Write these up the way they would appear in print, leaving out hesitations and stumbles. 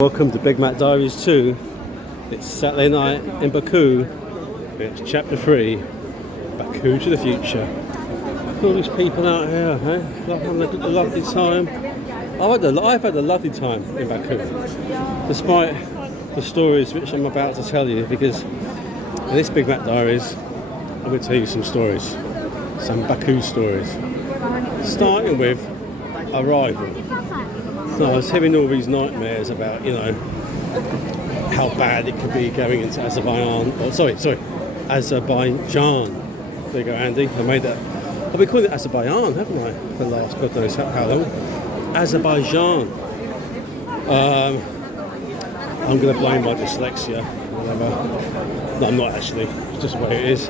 Welcome to Big Matt Diaries 2. It's Saturday night in Baku. It's chapter 3, Baku to the future. All these people out here, having a lovely time. I've had a lovely time in Baku, despite the stories which I'm about to tell you, because in this Big Matt Diaries, I'm going to tell you some stories, some Baku stories. Starting with arrival. So I was hearing all these nightmares about, how bad it could be going into Azerbaijan. Azerbaijan. There you go, Andy. I made that. I've been calling it Azerbaijan, haven't I? For the last God knows how long. Azerbaijan. I'm going to blame my dyslexia. Whatever. No, I'm not actually. It's just the way it is.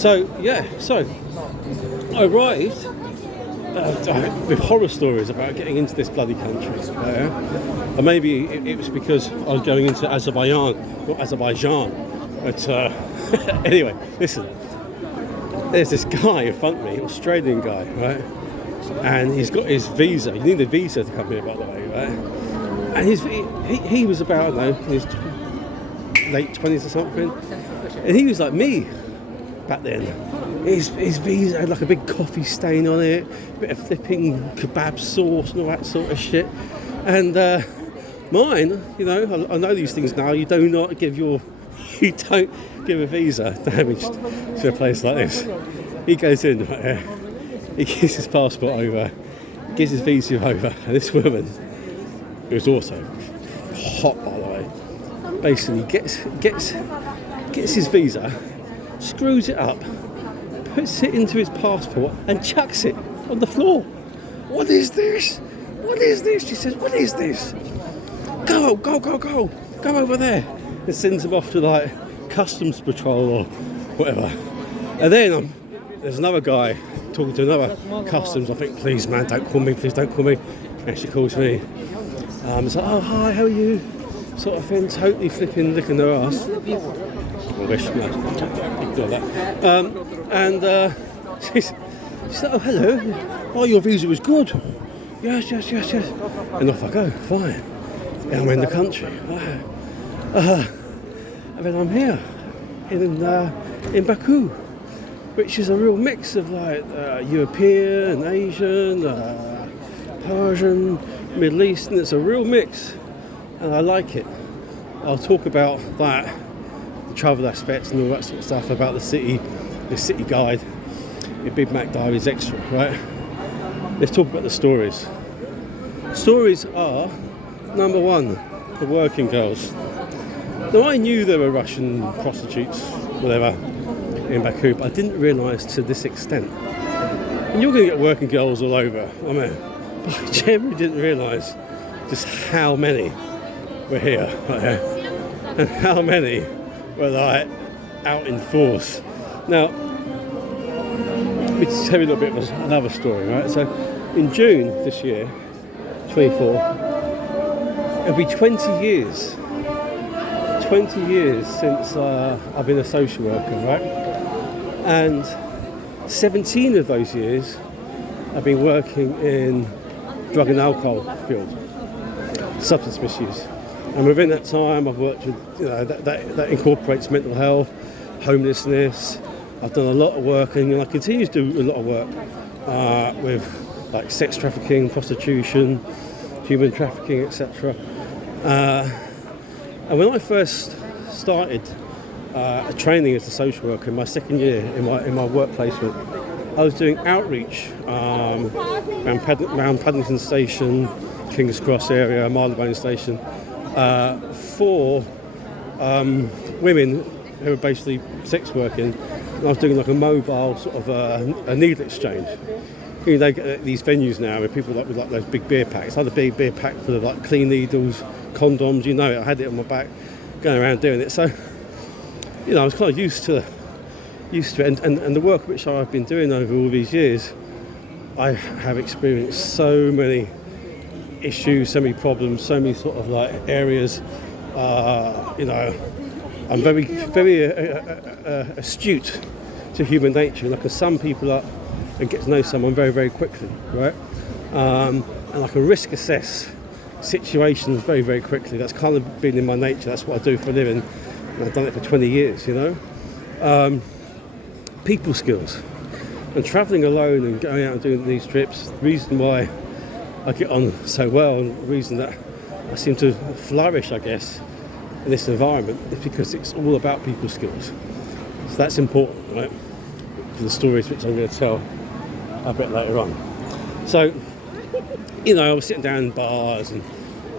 So I arrived with horror stories about getting into this bloody country. And maybe it was because I was going into Azerbaijan, not Azerbaijan. But anyway, listen. There's this guy in front of me, an Australian guy, right? And he's got his visa. You need a visa to come here, by the way, right? And he was about, I don't know, his late 20s or something. And he was like me back then. His visa had like a big coffee stain on it, a bit of flipping kebab sauce and all that sort of shit. And mine, I know these things now. You don't give a visa damaged to a place like this. He goes in, right here, he gives his passport over, gives his visa over, and this woman, who's also hot by the way, basically gets his visa, screws it up, puts it into his passport and chucks it on the floor. What is this? What is this? She says, what is this? Go over there. And sends him off to like customs patrol or whatever. And then there's another guy talking to another customs. I think, please man, don't call me, please don't call me. And she calls me. It's like, oh hi, how are you? Sort of thing, totally flipping licking their ass. I wish, no, ignore that. She's like, oh hello, oh your visa was good. Yes. And off I go, fine. And I'm in the country. And then I'm here in Baku, which is a real mix of like European, Asian, Persian, Middle Eastern. It's a real mix, and I like it. I'll talk about that, the travel aspects and all that sort of stuff about the city guide, the Big Mac Diaries Extra, right? Let's talk about the stories. Stories are, number one, the working girls. Now I knew there were Russian prostitutes, whatever, in Baku, but I didn't realise to this extent. And you're going to get working girls all over, but I generally didn't realise just how many were here, right? And how many were like out in force. Now, let me tell you a little bit of another story, right? So, in June this year, 24, it'll be 20 years since I've been a social worker, right? And 17 of those years I've been working in drug and alcohol field, substance misuse. And within that time I've worked with, that incorporates mental health, homelessness. I've done a lot of work, and I continue to do a lot of work with like sex trafficking, prostitution, human trafficking, etc. And when I first started training as a social worker in my second year in my work placement, I was doing outreach around Paddington Station, King's Cross area, Marylebone Station, for women who were basically sex working. And I was doing like a mobile sort of a needle exchange. They get these venues now with people with like those big beer packs. I had a big beer pack full of like clean needles, condoms, I had it on my back, going around doing it. So, I was kind of used to it. And the work which I've been doing over all these years, I have experienced so many issues, so many problems, so many sort of like areas. I'm very, very astute to human nature, and I can sum people up and get to know someone very, very quickly, right? And I can risk assess situations very, very quickly. That's kind of been in my nature. That's what I do for a living. And I've done it for 20 years, you know. People skills. And travelling alone and going out and doing these trips, the reason why I get on so well and the reason that I seem to flourish, I guess, in this environment is because it's all about people skills. So that's important, right? For the stories which I'm going to tell a bit later on. So, you know, I was sitting down in bars and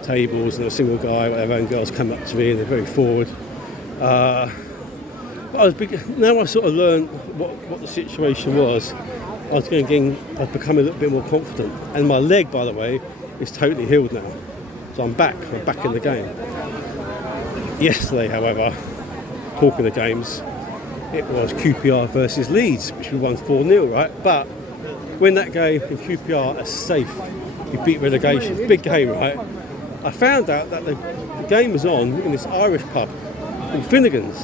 tables and a single guy, whatever, and girls come up to me and they're very forward. But now I sort of learned what the situation was. I'd become a little bit more confident. And my leg, by the way, is totally healed now. So I'm back in the game. Yesterday, however, talking of games, it was QPR versus Leeds, which we won 4-0, right? But when that game in QPR are safe, we beat relegation. Big game, right? I found out that the game was on in this Irish pub called Finnegan's.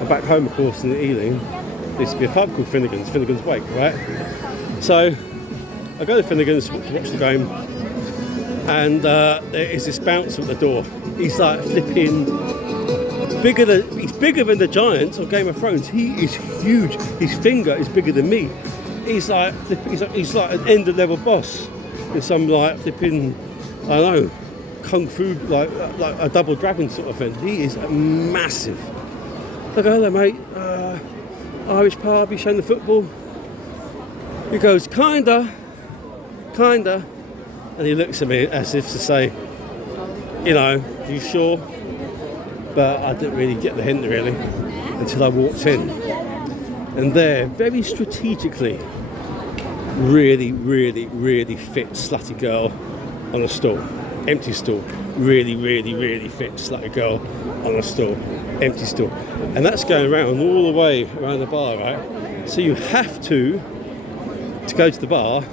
And back home, of course, in Ealing, there used to be a pub called Finnegan's Wake, right? So I go to Finnegan's to watch the game, and there is this bouncer at the door. He's like flipping he's bigger than the Giants of Game of Thrones. He is huge. His finger is bigger than me. He's like an end-of-level boss in some like flipping, I don't know, kung fu like a double dragon sort of thing. He is massive. I go, hello mate, Irish pub, you showing the football? He goes, kinda, and he looks at me as if to say, you know, you sure? But I didn't really get the hint really until I walked in. And there, very strategically, really, really, really fit slutty girl on a stool, empty stool. Really, really, really fit slutty girl on a stool, empty stool. And that's going around all the way around the bar, right? So you have to go to the bar,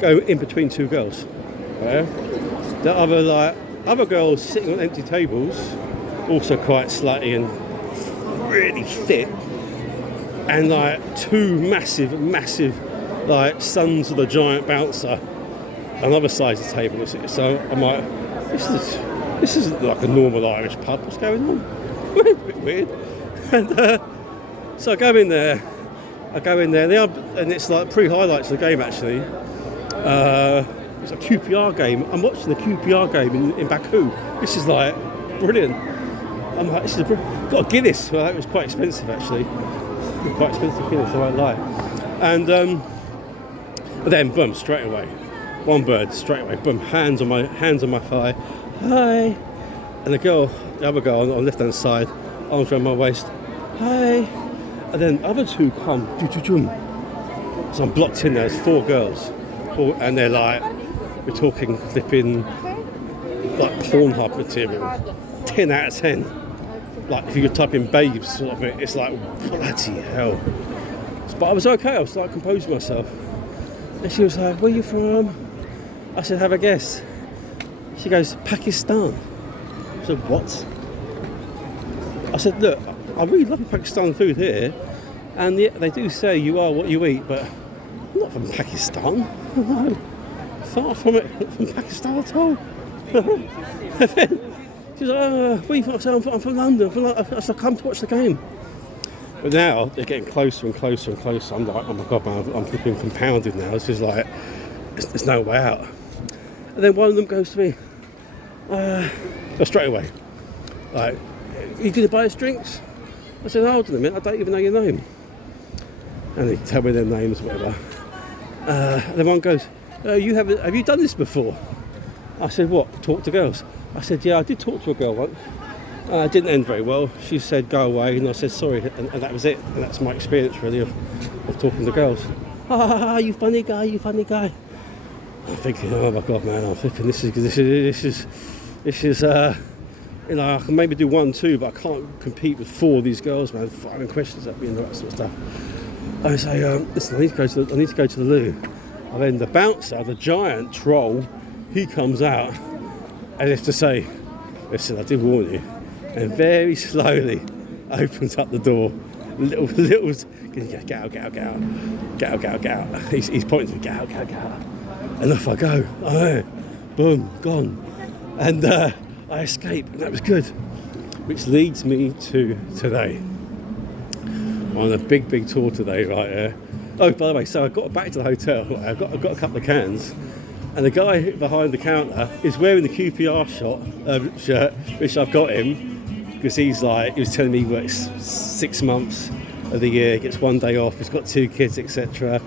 go in between two girls. Right? The other girls sitting on empty tables, also quite slutty and really fit, and like two massive like sons of the giant bouncer on other sides of the table. So I'm like, this isn't like a normal Irish pub. What's going on? A bit weird. And so I go in there, and it's like pre-highlights of the game actually. It's a QPR game. I'm watching the QPR game in Baku. This is like brilliant. I'm like, got a Guinness. Well, it was quite expensive actually. Quite expensive Guinness, I won't lie. And then boom, straight away. One bird, straight away, boom, hands on my thigh. Hi. And the other girl on the left hand side, arms around my waist. Hi. And then other two come. So I'm blocked in there. There's four girls, and they're like, we're talking flipping like Pornhub material. 10 out of 10. Like if you could type in babes sort of it, it's like bloody hell. But I was okay. I was like composing myself. And she was like, where are you from? I said, have a guess. She goes, Pakistan. I said, what? I said, look, I really love Pakistan food here, and they do say you are what you eat, but I'm not from Pakistan. No, far from it, from Pakistan at all. She's like, where are you from? I said, I'm from London. I said, come to watch the game. But now they're getting closer and closer and closer. I'm like, oh my God, man, I'm flipping compounded now. This is like, there's no way out. And then one of them goes to me, straight away, like, are you going to buy us drinks? I said, hold on a minute, I don't even know your name. And they tell me their names, whatever. And then one goes, have you done this before? I said, what, talk to girls? I said, yeah, I did talk to a girl once. It didn't end very well. She said, go away, and I said, sorry, and that was it. And that's my experience, really, of talking to girls. You funny guy. I'm thinking, oh my God, man, I'm thinking this is you know, I can maybe do 1, 2, but I can't compete with 4 of these girls, man, firing questions at me and all that sort of stuff. I say, listen, I need to go to the loo. And then the bouncer, the giant troll, he comes out as if to say, listen, I did warn you. And very slowly opens up the door. Little, get out. He's pointing to me, get out. And off I go. Oh, boom, gone. And I escaped, and that was good. Which leads me to today. On a big tour today, right here. Oh, by the way, so I got back to the hotel. I got a couple of cans, and the guy behind the counter is wearing the QPR shirt, which I've got him because he was telling me he works 6 months of the year, gets 1 day off, he's got 2 kids, etc.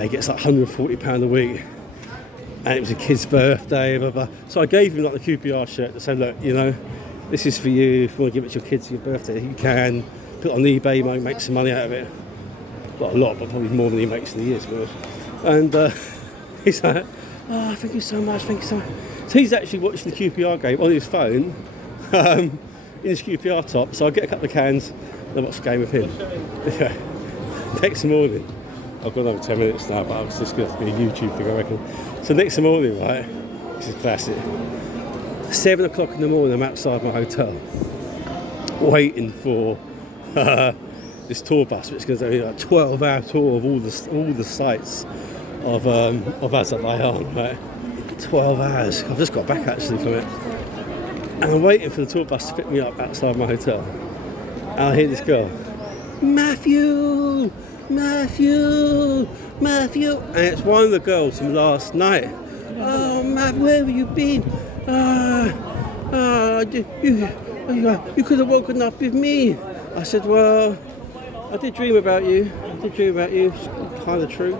He gets like £140 a week, and it was a kid's birthday, blah blah. So I gave him like the QPR shirt to say, look, you know, this is for you. If you want to give it to your kids for your birthday, you can. Put it on eBay, make some money out of it. Not a lot, but probably more than he makes in a year, to be honest. And he's like, oh, thank you so much, thank you so much. So he's actually watching the QPR game on his phone, in his QPR top. So I get a couple of cans and I watch the game with him. Yeah. Next morning, I've got another 10 minutes now, but it's just going to have to be a YouTube thing, I reckon. So next morning, right, this is classic. 7 o'clock in the morning, I'm outside my hotel, waiting for this tour bus, which is going to be like a 12-hour tour of all the sites of Azerbaijan, right? 12 hours. I've just got back actually from it, and I'm waiting for the tour bus to pick me up outside my hotel. And I hear this girl, Matthew, and it's one of the girls from last night. Oh, Matt, where have you been? You could have woken up with me. I said, well, I did dream about you. It's kind of true.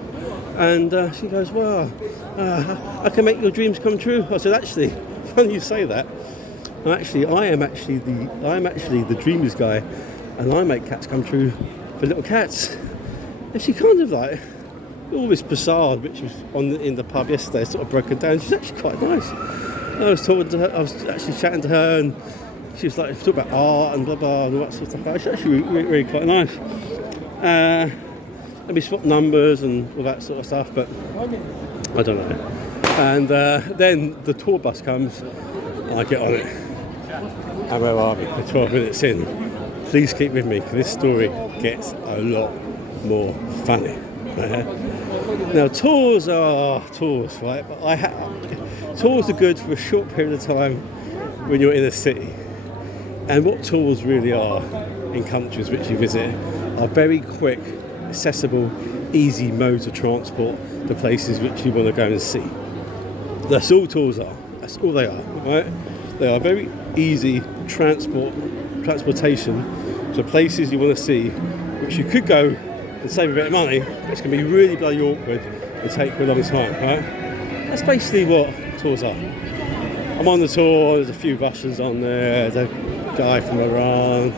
And she goes, well, I can make your dreams come true. I said, actually, funny you say that. I am actually the dreamers guy, and I make cats come true for little cats. And she kind of like, all this facade, which was in the pub yesterday, sort of broken down. She's actually quite nice. I was actually chatting to her, and she was like talking about art and blah blah and all that sort of stuff. She's actually really quite nice. And we swapped numbers and all that sort of stuff, but I don't know. And then the tour bus comes, and I get on it. And where are we? We're 12 minutes in. Please keep with me, because this story gets a lot more funny. Now, tours are tours, right? But tours are good for a short period of time when you're in a city. And what tours really are in countries which you visit are very quick, accessible, easy modes of transport to places which you want to go and see. That's all tours are. That's all they are, right? They are very easy transportation to places you want to see, which you could go and save a bit of money, but it's going to be really bloody awkward and take a long time, right? That's basically what tours are. I'm on the tour, there's a few Russians on there, there's a guy from Iran,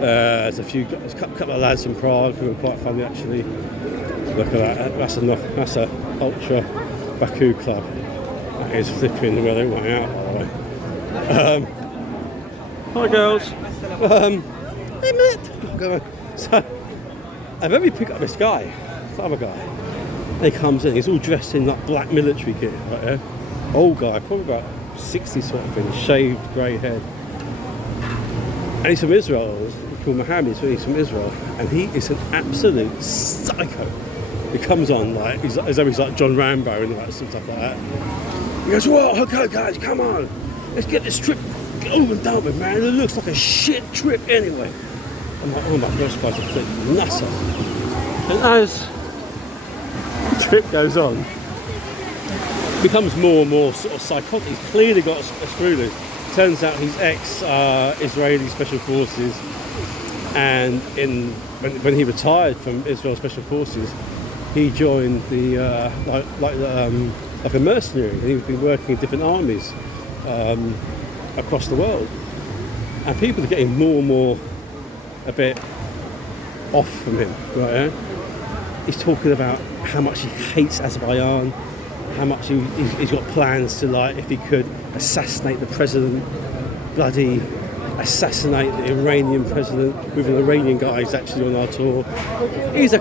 there's a couple of lads from Prague who are quite funny actually. Look at that, that's a ultra Baku club. That is flipping where they went out, by the way. Hi girls. Hey Matt. So I very pick up this guy, this other guy. And he comes in, he's all dressed in like black military gear, right there. Old guy, probably about 60 sort of thing, shaved, grey head. And he's from Israel, he's called Mohammed, so he's from Israel. And he is an absolute psycho. He comes on like, as though he's like John Rambo and all that sort of stuff like that. He goes, whoa, okay guys, come on. Let's get this trip over and done with, man. It looks like a shit trip anyway. I'm like, oh my gosh, guys, are flipping nuts up. And as the trip goes on, it becomes more and more sort of psychotic. He's clearly got a screw loose. Turns out he's ex-Israeli Special Forces, and when he retired from Israel Special Forces, he joined the like a mercenary, and he's been working in different armies across the world. And people are getting more and more a bit off from him, right? He's talking about how much he hates Azerbaijan, how much he's got plans to, like, if he could, assassinate the president, bloody assassinate the Iranian president with an Iranian guy who's actually on our tour. He's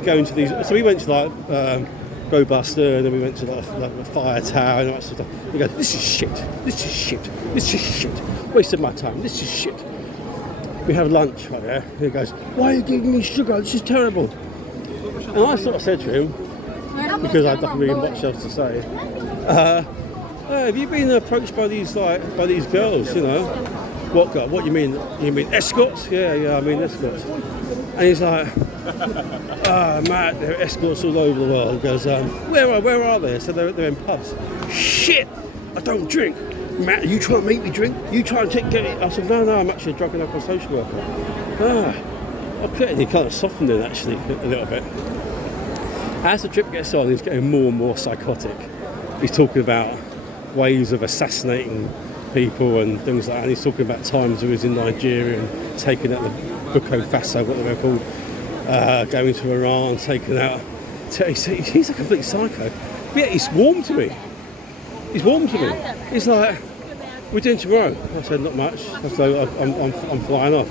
going to these. So we went to like Go Buster, and then we went to like the Fire Tower and all that sort of stuff. He goes, this is shit. Wasted my time. This is shit. We have lunch right there. And he goes, why are you giving me sugar? This is terrible. And I sort of said to him, because I had nothing really much else to say, Have you been approached by these girls? You know, what girl? What you mean? You mean escorts? Yeah, I mean escorts. And he's like, Matt, there are escorts all over the world. He goes, where are they? So they're in pubs. Shit, I don't drink. Matt, you trying to make me drink? You trying to get it? I said, no, I'm actually a drug and alcohol social worker. Okay, and he kind of softened it actually a little bit. As the trip gets on, he's getting more and more psychotic. He's talking about ways of assassinating people and things like that. And he's talking about times he was in Nigeria and taking out the Baku, what they're called, going to Iran, taking out. He's a complete psycho. But yet he's warm to me. He's like, we're doing tomorrow. I said, not much. I said, I'm flying off.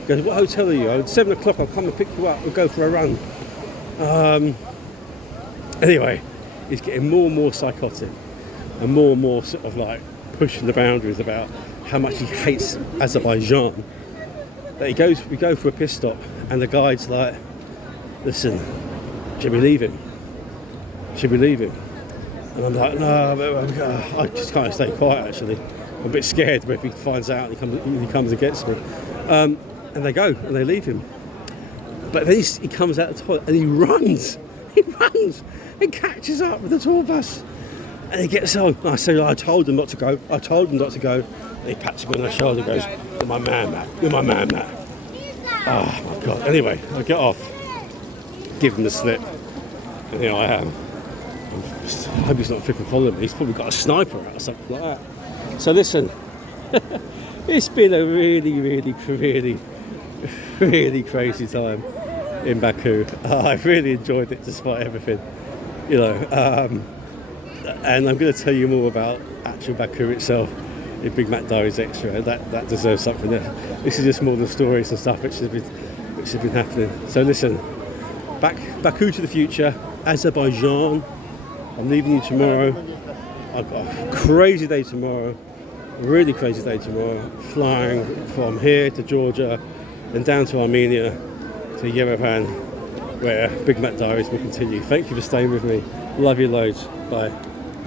He goes, what hotel are you? At 7 o'clock, I'll come and pick you up. We'll go for a run. Anyway, he's getting more and more psychotic and more sort of like pushing the boundaries about how much he hates Azerbaijan. But we go for a piss stop, and the guide's like, listen, should we leave him? And I'm like, no, I just can't stay quiet actually. I'm a bit scared, but if he finds out, he comes and gets me. And they go, and they leave him. But then he comes out of the toilet, and he runs and catches up with the tour bus. And he gets on. I say, I told him not to go. And he pats me on the shoulder and goes, you're my man, Matt. Oh, my God. Anyway, I get off, give him the slip, and here I am. I hope he's not flipping following me. He's probably got a sniper out or something like that. So listen, it's been a really crazy time in Baku. I've really enjoyed it despite everything, you know. And I'm going to tell you more about actual Baku itself in Big Matt Diaries Extra. That deserves something. This is just more the stories and stuff which have been happening. So listen, Baku to the future, Azerbaijan. I'm leaving you tomorrow. I've got a crazy day tomorrow, really crazy day tomorrow, flying from here to Georgia and down to Armenia to Yerevan, where Big Matt Diaries will continue. Thank you for staying with me. Love you loads. Bye.